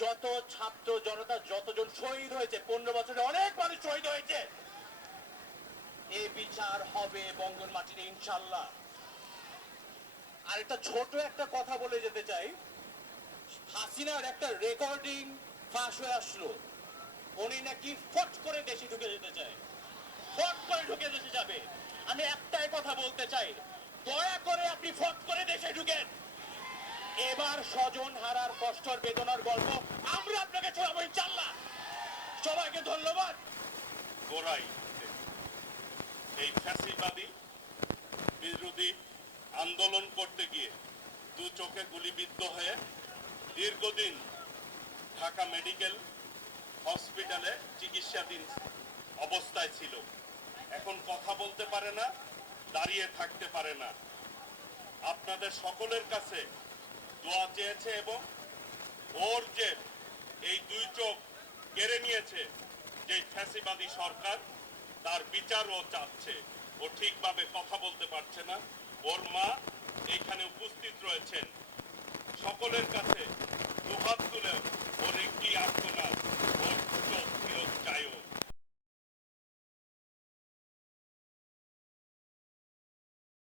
যত ছাত্র জনতা যতজন শহীদ হয়েছে 15 বছরে অনেক মানুষ শহীদ হয়েছে, এ বিচার হবে বঙ্গন মাটিতে ইনশাল্লাহ। আর একটা ছোট একটা কথা বলে যেতে চাই, হাসিনার একটা রেকর্ডিং ফাঁস হয়ে আসলো, উনি নাকি ফট করে দেশে ঢুকে যেতে চায়, ফট করে ঢুকে দেশে যাবে। আমি একটাই কথা বলতে চাই, দয়া করে আপনি ফট করে দেশে ঢুকেন। এবার স্বজন হারার কষ্টের বেদনার গল্প আমরা আপনাকে শোনাবো ইনশাল্লাহ। সবাইকে ধন্যবাদ। গোড়াই এই ফ্যাসিবাদী বিরোধী আন্দোলন করতে গিয়ে দু চোখে গুলিবিদ্ধ হয়ে দীর্ঘদিন ঢাকা মেডিকেল হসপিটালে চিকিৎসাধীন অবস্থায় ছিল। এখন কথা বলতে পারে না, দাঁড়িয়ে থাকতে পারে না। আপনাদের সকলের কাছে দোয়া চেয়েছে এবং ওর যে এই দুই চোখ কেড়ে নিয়েছে যে ফ্যাসিবাদী সরকার, তার বিচারও চাচ্ছে। ও ঠিকভাবে কথা বলতে পারছে না। ওর মা এইখানে উপস্থিত রয়েছেন। সকলের কাছে